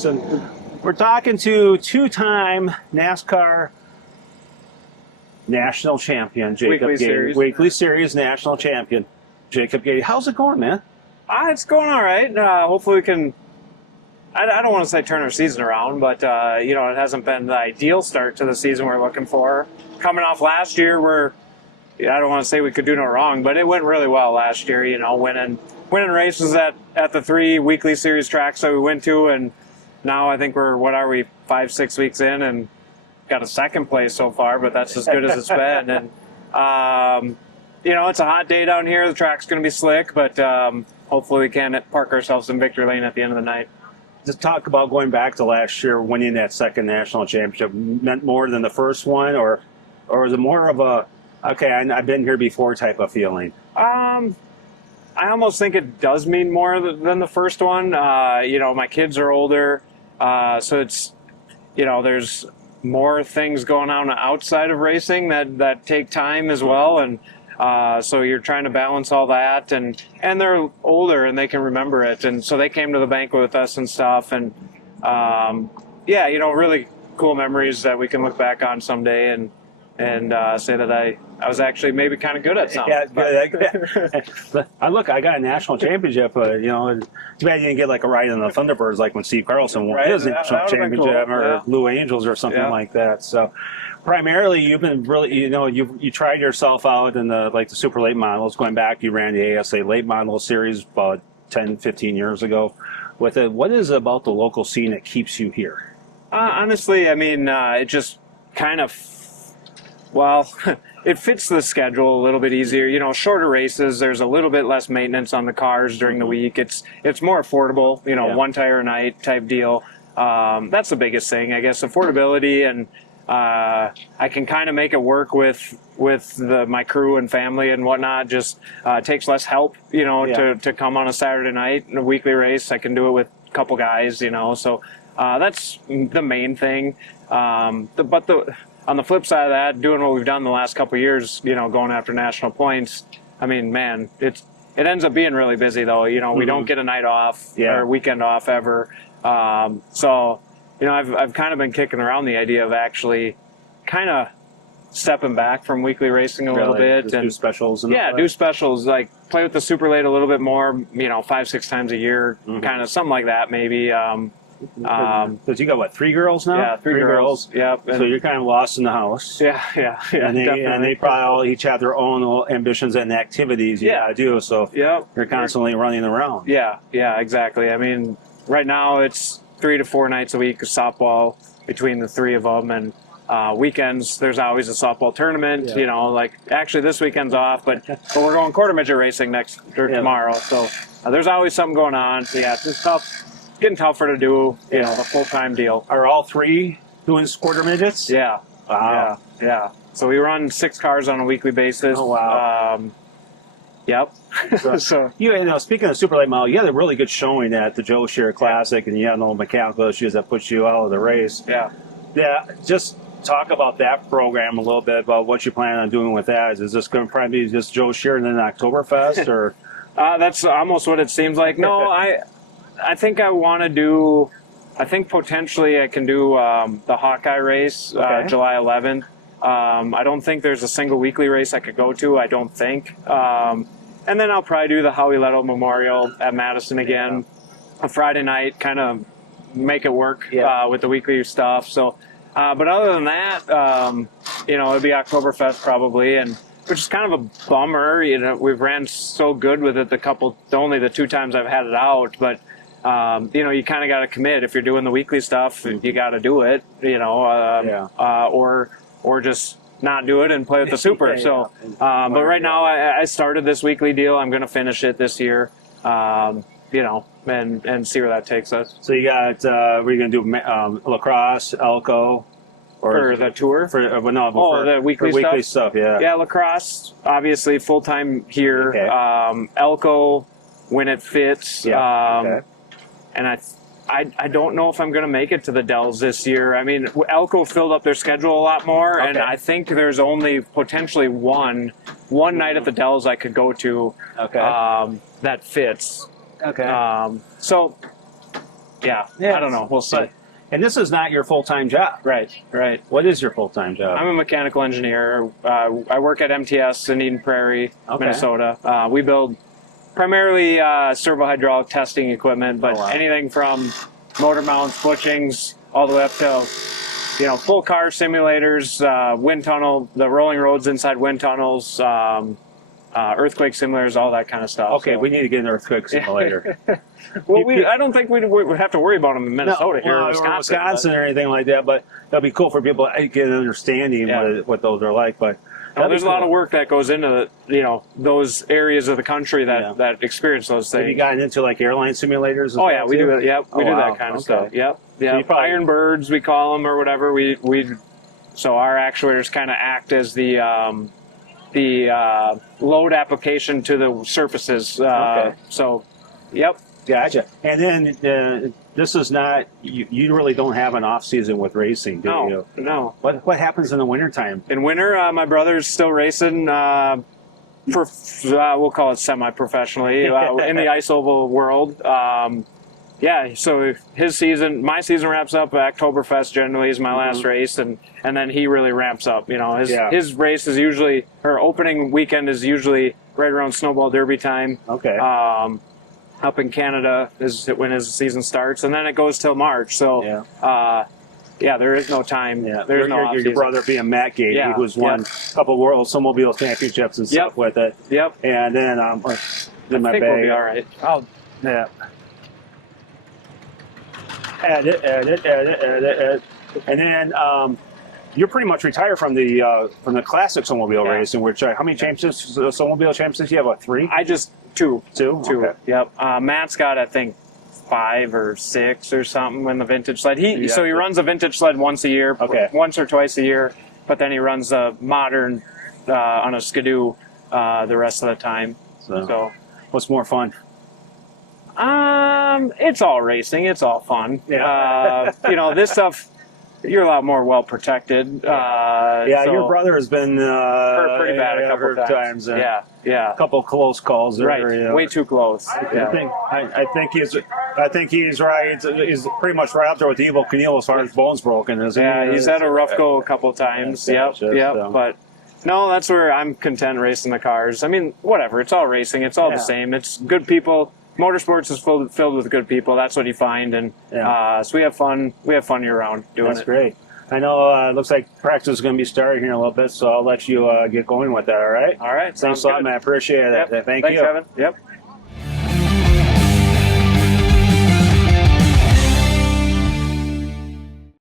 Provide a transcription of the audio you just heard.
Yes, and we're talking to two-time NASCAR national champion, Jacob Goede. Weekly Series national champion, Jacob Goede. How's it going, man? It's going all right. Hopefully we can, I don't want to say turn our season around, but, it hasn't been the ideal start to the season we're looking for. Coming off last year, I don't want to say we could do no wrong, but it went really well last year, winning races at the 3 Weekly Series tracks that we went to, and now I think we're, 5-6 weeks in and got a second place so far, but that's as good as it's been. And, it's a hot day down here. The track's going to be slick, but hopefully we can park ourselves in victory lane at the end of the night. Just talk about going back to last year, winning that second national championship meant more than the first one, or was it more of a, okay, I've been here before type of feeling? I almost think it does mean more than the first one. My kids are older, so it's, there's more things going on outside of racing that take time as well, and so you're trying to balance all that, and they're older and they can remember it, and so they came to the banquet with us and stuff, and really cool memories that we can look back on someday and say that I was actually maybe kind of good at something. Yeah, I got a national championship. Too bad you didn't get like a ride in the Thunderbirds like when Steve Carlson won his national championship, cool. Or Blue Angels or something like that. So primarily you've been really, you tried yourself out in the super late models. Going back, you ran the ASA late model series about 10, 15 years ago. What is it about the local scene that keeps you here? Honestly, it just kind of, it fits the schedule a little bit easier. Shorter races, there's a little bit less maintenance on the cars during the week. It's more affordable, one tire a night type deal. That's the biggest thing, I guess, affordability, and I can kind of make it work with my crew and family and whatnot. Just takes less help, to come on a Saturday night in a weekly race. I can do it with a couple guys, so that's the main thing. On the flip side of that, doing what we've done the last couple of years, going after national points, it ends up being really busy though. We don't get a night off or weekend off ever. So I've kind of been kicking around the idea of actually kind of stepping back from weekly racing a little bit and do specials. Do specials, like play with the super late a little bit more, 5-6 times a year, kind of something like that maybe. Because you got 3 girls now? Yeah, three girls. Yep. So you're kind of lost in the house. Yeah. And they probably all each have their own little ambitions and activities you gotta do. So you're constantly running around. Yeah, exactly. Right now it's 3 to 4 nights a week of softball between the 3 of them, and weekends there's always a softball tournament. Actually this weekend's off, but we're going quarter midget racing tomorrow. So there's always something going on. So it's just tough. Getting tougher to do, the full-time deal. Are all 3 doing quarter midgets? Yeah. Wow. Yeah. So we run 6 cars on a weekly basis. Oh, wow. Yep. So speaking of super late model, you had a really good showing at the Joe Shear Classic, and you had no mechanical issues that put you out of the race. Yeah. Yeah. Just talk about that program a little bit, about what you plan on doing with that. Is this going to probably be just Joe Shear and then Oktoberfest, or? That's almost what it seems like. No, I think I want to do, potentially I can do the Hawkeye race, July 11th. I don't think there's a single weekly race I could go to, I don't think. And then I'll probably do the Howie Letto Memorial at Madison again, a Friday night, kind of make it work with the weekly stuff. So, but other than that, it'd be Oktoberfest probably, and which is kind of a bummer. We've ran so good with it only the 2 times I've had it out, but you kind of got to commit. If you're doing the weekly stuff, you got to do it, or just not do it and play with the super. But right now I started this weekly deal. I'm going to finish it this year, and see where that takes us. So you got, we're going to do lacrosse, Elko, or the tour? The weekly stuff, yeah. Yeah, lacrosse, obviously full-time here. Okay. Elko, when it fits. Yeah. And I don't know if I'm going to make it to the Dells this year. Elko filled up their schedule a lot more, and I think there's only potentially one night at the Dells I could go to that fits. Okay. So yeah, Yeah, I don't know. We'll see. And this is not your full-time job. Right. What is your full-time job? I'm a mechanical engineer. I work at MTS in Eden Prairie, Minnesota. We build primarily servo hydraulic testing equipment, but anything from motor mounts, bushings, all the way up to full car simulators, wind tunnel, the rolling roads inside wind tunnels, earthquake simulators, all that kind of stuff. Okay, we need to get an earthquake simulator. Well, I don't think we have to worry about them in Minnesota here, or Wisconsin, or anything like that. But that'd be cool for people to get an understanding what those are like. But there's a lot of work that goes into those areas of the country that experience those things. Have you gotten into like airline simulators? Oh yeah, we do it. Yep, we do that kind of stuff. Yep. So Iron Birds, we call them, or whatever. So our actuators kind of act as the load application to the surfaces. So, yep. Gotcha. And then this is not, you really don't have an off season with racing, do you? No. What happens in the wintertime? In winter, my brother's still racing, we'll call it semi-professionally, in the ice oval world. So my season wraps up. Oktoberfest generally is my last race, and then he really ramps up. His race is usually, or opening weekend is usually right around Snowball Derby time. Okay. Up in Canada is when his season starts, and then it goes till March. So, there is no time. Yeah, there's no off-season. Your brother being Matt Gade, who's won a couple World Snowmobile Championships and stuff with it. Yep. And then I think we'll be all right. Edit. And then you're pretty much retired from the classic snowmobile racing. Which how many championships, snowmobile championships? You have 3? I just two. Okay. Yep. Matt's got I think 5 or 6 or something in the vintage sled. He runs a vintage sled once a year, once or twice a year, but then he runs a modern on a Skidoo the rest of the time. So what's more fun? It's all racing. It's all fun. Yeah. This stuff, you're a lot more well protected. Your brother has been hurt pretty bad a couple times. A couple close calls. Right. Way too close. I think he's right. He's pretty much right up there with Evil Knievel as far as bones broken. He's had a rough go a couple times. But no, that's where I'm content racing the cars. I mean, whatever. It's all racing. It's all the same. It's good people. Motorsports is filled with good people. That's what you find, and so we have fun. We have fun year round doing it. That's great. I know. It looks like practice is going to be starting here in a little bit, so I'll let you get going with that. All right. All right. Thanks a lot, man. I appreciate it. Yep. Thanks, Kevin. Yep.